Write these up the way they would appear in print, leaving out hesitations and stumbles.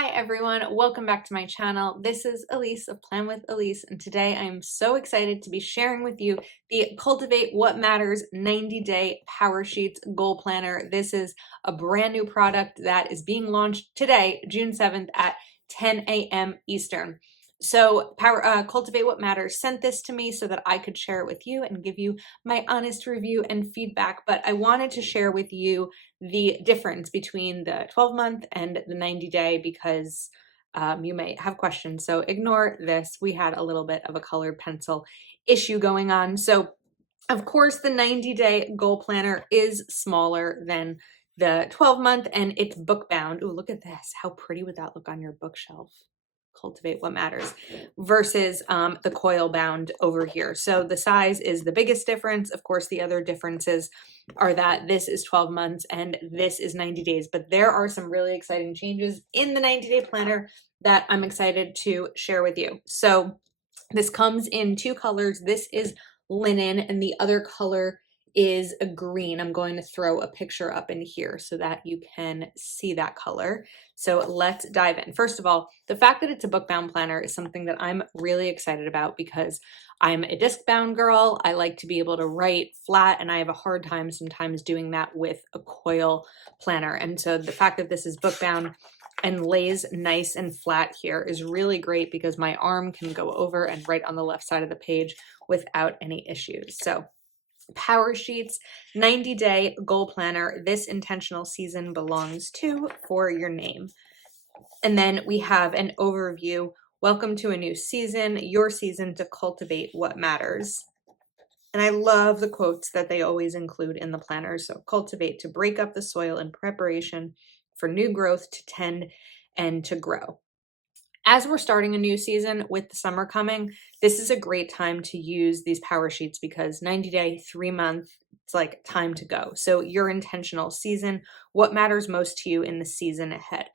Hi everyone, welcome back to my channel. This is Elise of Plan with Elise, and today I'm so excited to be sharing with you the Cultivate What Matters 90-Day Power Sheets Goal Planner. This is a brand new product that is being launched today, June 7th at 10 a.m. Eastern. So Cultivate What Matters sent this to me so that I could share it with you and give you my honest review and feedback, but I wanted to share with you the difference between the 12-month and the 90-day because you may have questions. So ignore this. We had a little bit of a colored pencil issue going on. So of course, the 90-day goal planner is smaller than the 12-month and it's book bound. Ooh, look at this. How pretty would that look on your bookshelf? Cultivate What Matters versus the coil bound over here. So the size is the biggest difference. Of course, the other differences are that this is 12 months and this is 90 days, but there are some really exciting changes in the 90-day planner that I'm excited to share with you. So this comes in two colors. This is linen and the other color is a green. I'm going to throw a picture up in here so that you can see that color. So let's dive in. First of all, the fact that it's a book bound planner is something that I'm really excited about because I'm a disc bound girl. I like to be able to write flat and I have a hard time sometimes doing that with a coil planner. And so the fact that this is book bound and lays nice and flat here is really great because my arm can go over and write on the left side of the page without any issues. So PowerSheets 90-day goal planner. This intentional season belongs to for your name. And then we have an overview. Welcome to a new season, your season to cultivate what matters. And I love the quotes that they always include in the planner. So cultivate to break up the soil in preparation for new growth to tend and to grow. As we're starting a new season with the summer coming, this is a great time to use these power sheets because 90-day, 3-month, it's like time to go. So your intentional season, what matters most to you in the season ahead.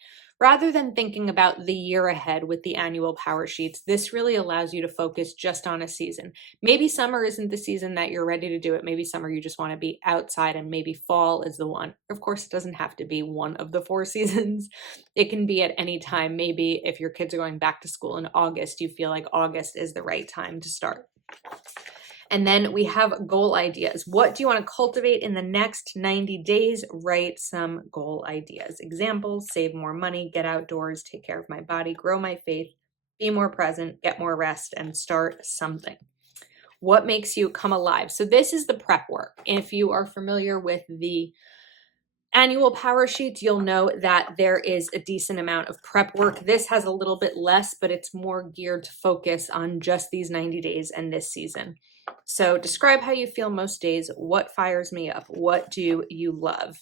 Rather than thinking about the year ahead with the annual power sheets, this really allows you to focus just on a season. Maybe summer isn't the season that you're ready to do it. Maybe summer you just want to be outside and maybe fall is the one. Of course, it doesn't have to be one of the 4 seasons. It can be at any time. Maybe if your kids are going back to school in August, you feel like August is the right time to start. And then we have goal ideas. What do you want to cultivate in the next 90 days? Write some goal ideas. Examples: save more money, get outdoors, take care of my body, grow my faith, be more present, get more rest, and start something. What makes you come alive? So this is the prep work. If you are familiar with the annual power sheets, you'll know that there is a decent amount of prep work. This has a little bit less, but it's more geared to focus on just these 90 days and this season. So describe how you feel most days. What fires me up? What do you love?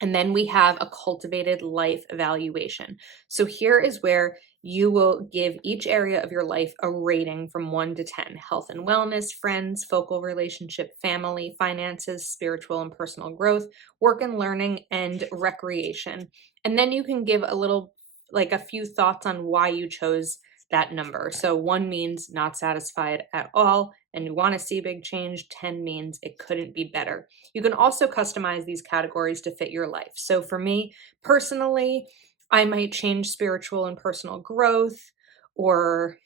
And then we have a cultivated life evaluation. So here is where you will give each area of your life a rating from 1 to 10. Health and wellness, friends, focal relationship, family, finances, spiritual and personal growth, work and learning, and recreation. And then you can give a little, like a few thoughts on why you chose that number. So 1 means not satisfied at all and you want to see big change. 10 means it couldn't be better. You can also customize these categories to fit your life. So for me personally, I might change spiritual and personal growth or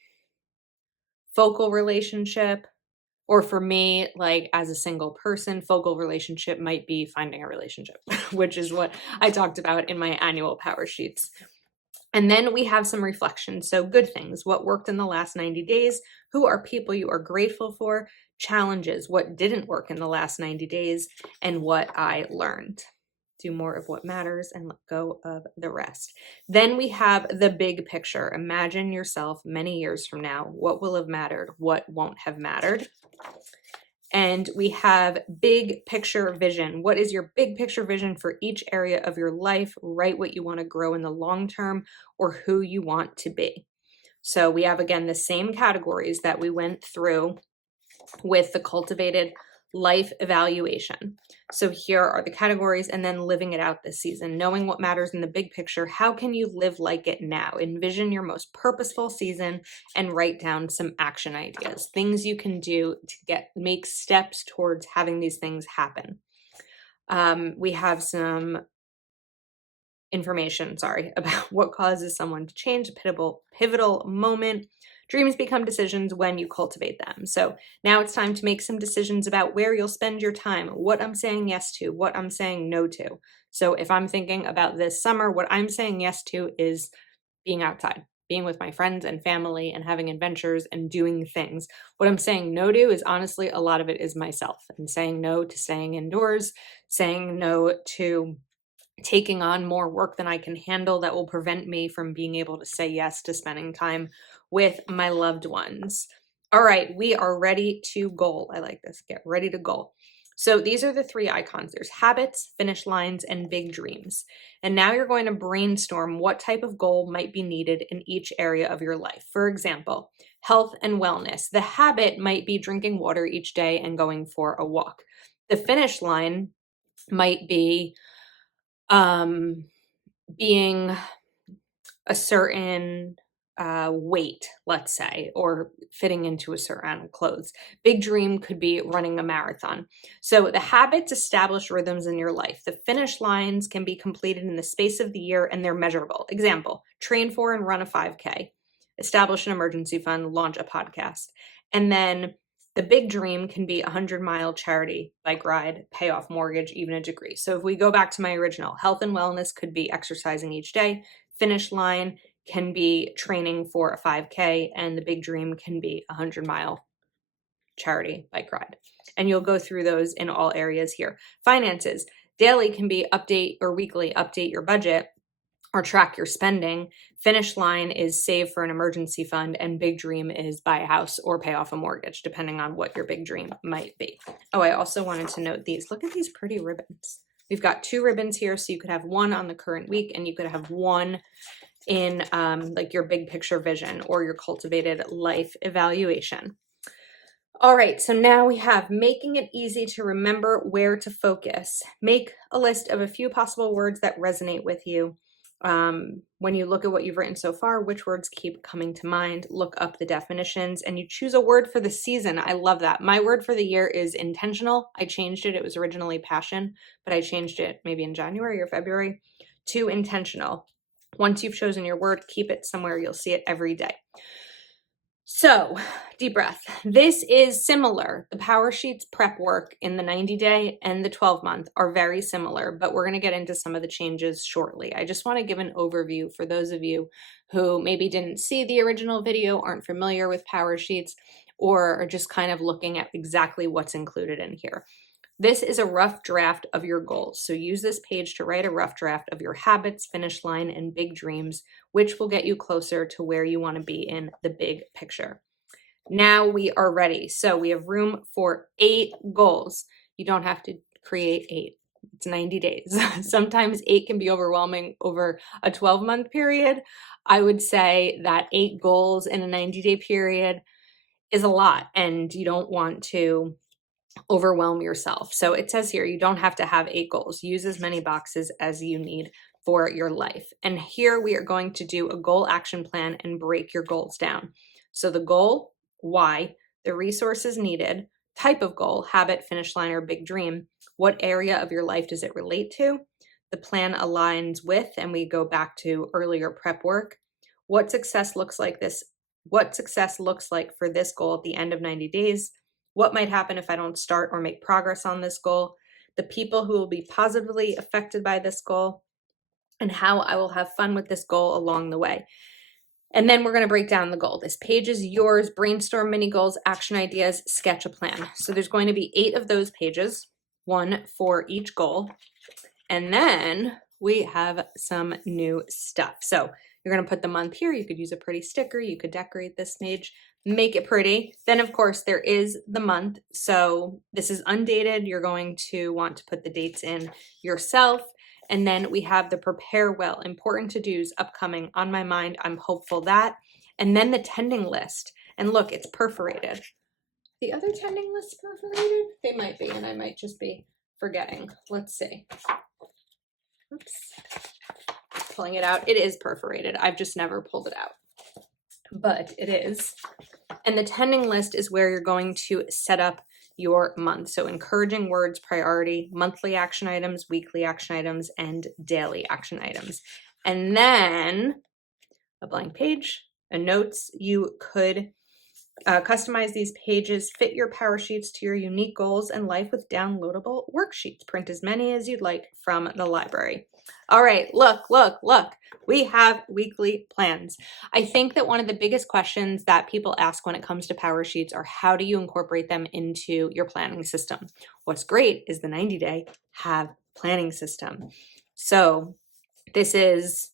focal relationship. Or for me, like as a single person, focal relationship might be finding a relationship, which is what I talked about in my annual power sheets. And then we have some reflection. So good things, what worked in the last 90 days, who are people you are grateful for, challenges, what didn't work in the last 90 days, and what I learned. Do more of what matters and let go of the rest. Then we have the big picture. Imagine yourself many years from now. What will have mattered? What won't have mattered? And we have big picture vision. What is your big picture vision for each area of your life? Write what you want to grow in the long term or who you want to be. So we have, again, the same categories that we went through with the cultivated life evaluation. So here are the categories and then living it out this season. Knowing what matters in the big picture, how can you live like it now? Envision your most purposeful season and write down some action ideas, things you can do to make steps towards having these things happen. We have some information, about what causes someone to change, a pivotal moment. Dreams become decisions when you cultivate them. So now it's time to make some decisions about where you'll spend your time, what I'm saying yes to, what I'm saying no to. So if I'm thinking about this summer, what I'm saying yes to is being outside, being with my friends and family and having adventures and doing things. What I'm saying no to is honestly, a lot of it is myself, and saying no to staying indoors, saying no to taking on more work than I can handle that will prevent me from being able to say yes to spending time with my loved ones. All right, we are ready to goal. I like this. Get ready to goal. So these are the 3 icons. There's habits, finish lines, and big dreams. And now you're going to brainstorm what type of goal might be needed in each area of your life. For example, health and wellness. The habit might be drinking water each day and going for a walk. The finish line might be being a certain weight, let's say, or fitting into a certain amount of clothes. Big dream could be running a marathon. So the habits establish rhythms in your life. The finish lines can be completed in the space of the year and they're measurable. Example, train for and run a 5K, establish an emergency fund, launch a podcast. And then the big dream can be a 100-mile charity bike ride, pay off mortgage, even a degree. So if we go back to my original, health and wellness could be exercising each day. Finish line can be training for a 5K, and the big dream can be a 100-mile charity bike ride. And you'll go through those in all areas here. Finances, daily can be update, or weekly update your budget or track your spending. Finish line is save for an emergency fund, and big dream is buy a house or pay off a mortgage, depending on what your big dream might be. Oh, I also wanted to note these. Look at these pretty ribbons. We've got 2 ribbons here, so you could have one on the current week and you could have one in like your big picture vision or your cultivated life evaluation. All right, so now we have making it easy to remember where to focus. Make a list of a few possible words that resonate with you. When you look at what you've written so far, which words keep coming to mind? Look up the definitions and you choose a word for the season. I love that. My word for the year is intentional. I changed it. It was originally passion, but I changed it maybe in January or February to intentional. Once you've chosen your word, keep it somewhere. You'll see it every day. So, deep breath. This is similar. The PowerSheets prep work in the 90-day and the 12-month are very similar, but we're going to get into some of the changes shortly. I just want to give an overview for those of you who maybe didn't see the original video, aren't familiar with PowerSheets, or are just kind of looking at exactly what's included in here. This is a rough draft of your goals. So use this page to write a rough draft of your habits, finish line, and big dreams, which will get you closer to where you want to be in the big picture. Now we are ready. So we have room for 8 goals. You don't have to create 8. It's 90 days. Sometimes 8 can be overwhelming over a 12-month period. I would say that 8 goals in a 90-day period is a lot, and you don't want to overwhelm yourself. So it says here, you don't have to have 8 goals. Use as many boxes as you need for your life. And here we are going to do a goal action plan and break your goals down. So the goal, why, the resources needed, type of goal, habit, finish line, or big dream. What area of your life does it relate to? The plan aligns with, and we go back to earlier prep work. What success looks like for this goal at the end of 90 days. What might happen if I don't start or make progress on this goal, the people who will be positively affected by this goal, and how I will have fun with this goal along the way. And then we're going to break down the goal. This page is yours. Brainstorm mini goals, action ideas, sketch a plan. So there's going to be 8 of those pages, 1 for each goal. And then we have some new stuff. So you're going to put the month here. You could use a pretty sticker. You could decorate this page, make it pretty. Then, of course, there is the month. So this is undated. You're going to want to put the dates in yourself. And then we have the prepare well, important to-dos upcoming, on my mind. I'm hopeful that. And then the tending list. And look, it's perforated. The other tending lists perforated? They might be, and I might just be forgetting. Let's see. Oops. Pulling it out. It is perforated. I've just never pulled it out. But it is. And the tending list is where you're going to set up your month. So encouraging words, priority, monthly action items, weekly action items, and daily action items. And then a blank page, a notes. You could customize these pages, fit your PowerSheets to your unique goals and life with downloadable worksheets. Print as many as you'd like from the library. All right, look. We have weekly plans. I think that one of the biggest questions that people ask when it comes to PowerSheets are how do you incorporate them into your planning system? What's great is the 90-day have planning system. So this is,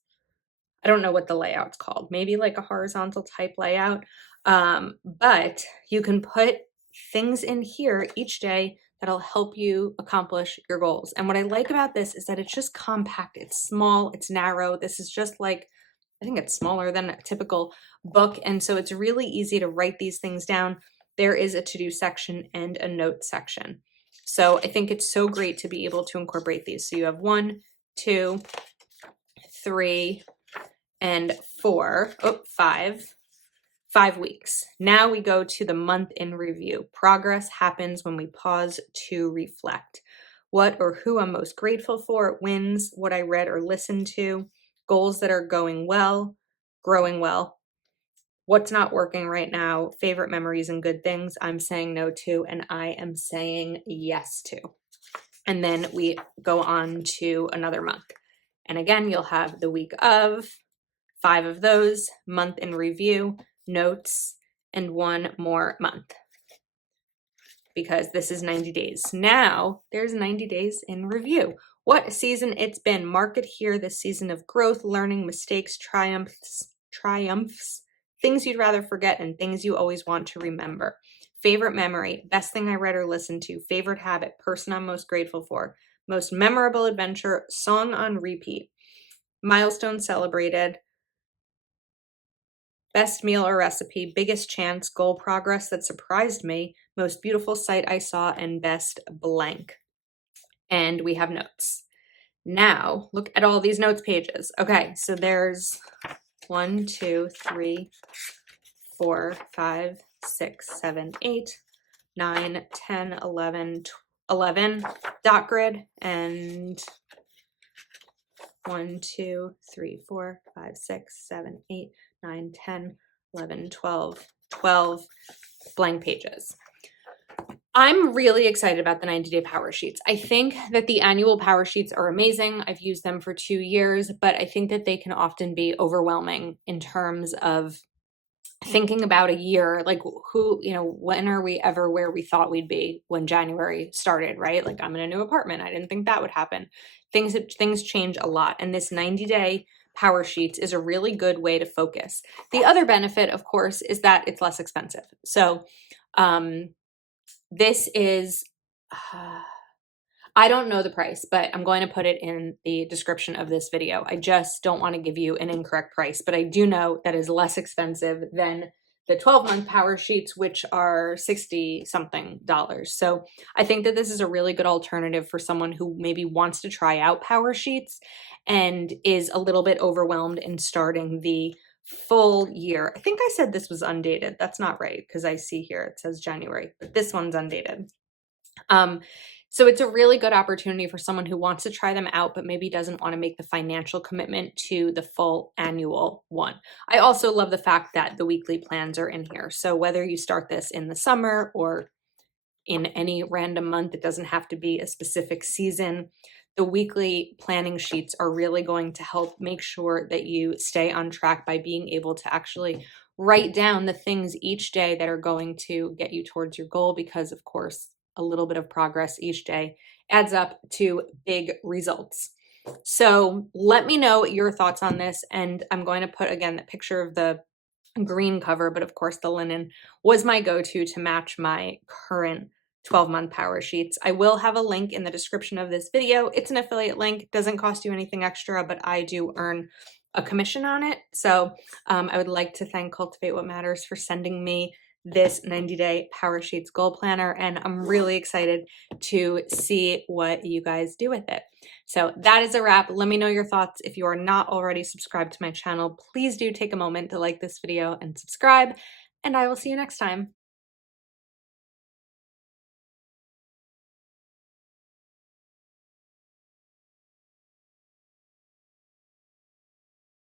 I don't know what the layout's called, maybe like a horizontal type layout. But you can put things in here each day that'll help you accomplish your goals. And what I like about this is that it's just compact, it's small, it's narrow. This is just like, I think it's smaller than a typical book. And so it's really easy to write these things down. There is a to-do section and a note section. So I think it's so great to be able to incorporate these. So you have 1, 2, 3, and 4, 5 weeks. Now we go to the month in review. Progress happens when we pause to reflect. What or who I'm most grateful for, wins, what I read or listened to, goals that are going well, growing well, what's not working right now, favorite memories and good things I'm saying no to and I am saying yes to. And then we go on to another month. And again, you'll have the week of, 5 of those, month in review, notes, and 1 more month because this is 90 days. Now there's 90 days in review. What season it's been. Mark it here, this season of growth, learning, mistakes, triumphs, things you'd rather forget and things you always want to remember. Favorite memory, best thing I read or listened to, favorite habit, person I'm most grateful for, most memorable adventure, song on repeat, milestone celebrated, best meal or recipe, biggest chance, goal progress that surprised me, most beautiful sight I saw, and best blank. And we have notes. Now, look at all these notes pages. Okay, so there's 1, 2, 3, 4, 5, 6, 7, 8, 9, 10, 11 dot grid, and 1, 2, 3, 4, 5, 6, 7, 8, 9, 10, 11, 12 blank pages. I'm really excited about the 90-day PowerSheets. I think that the annual PowerSheets are amazing. I've used them for 2 years, but I think that they can often be overwhelming in terms of thinking about a year, like who, when are we ever where we thought we'd be when January started, right? Like I'm in a new apartment. I didn't think that would happen. Things change a lot. And this 90-day PowerSheets is a really good way to focus. The other benefit, of course, is that it's less expensive. So this is, I don't know the price, but I'm going to put it in the description of this video. I just don't want to give you an incorrect price, but I do know that is less expensive than the 12-month PowerSheets, which are $60-something. So I think that this is a really good alternative for someone who maybe wants to try out PowerSheets and is a little bit overwhelmed in starting the full year. I think I said this was undated. That's not right because I see here it says January, but this one's undated. So it's a really good opportunity for someone who wants to try them out, but maybe doesn't want to make the financial commitment to the full annual one. I also love the fact that the weekly plans are in here. So whether you start this in the summer or in any random month, it doesn't have to be a specific season. The weekly planning sheets are really going to help make sure that you stay on track by being able to actually write down the things each day that are going to get you towards your goal, because of course, a little bit of progress each day adds up to big results. So let me know your thoughts on this. And I'm going to put, again, the picture of the green cover, but of course the linen was my go-to to match my current 12-month PowerSheets. I will have a link in the description of this video. It's an affiliate link, doesn't cost you anything extra, but I do earn a commission on it. So I would like to thank Cultivate What Matters for sending me this 90-day PowerSheets goal planner, and I'm really excited to see what you guys do with it. So that is a wrap. Let me know your thoughts. If you are not already subscribed to my channel, please do take a moment to like this video and subscribe, and I will see you next time.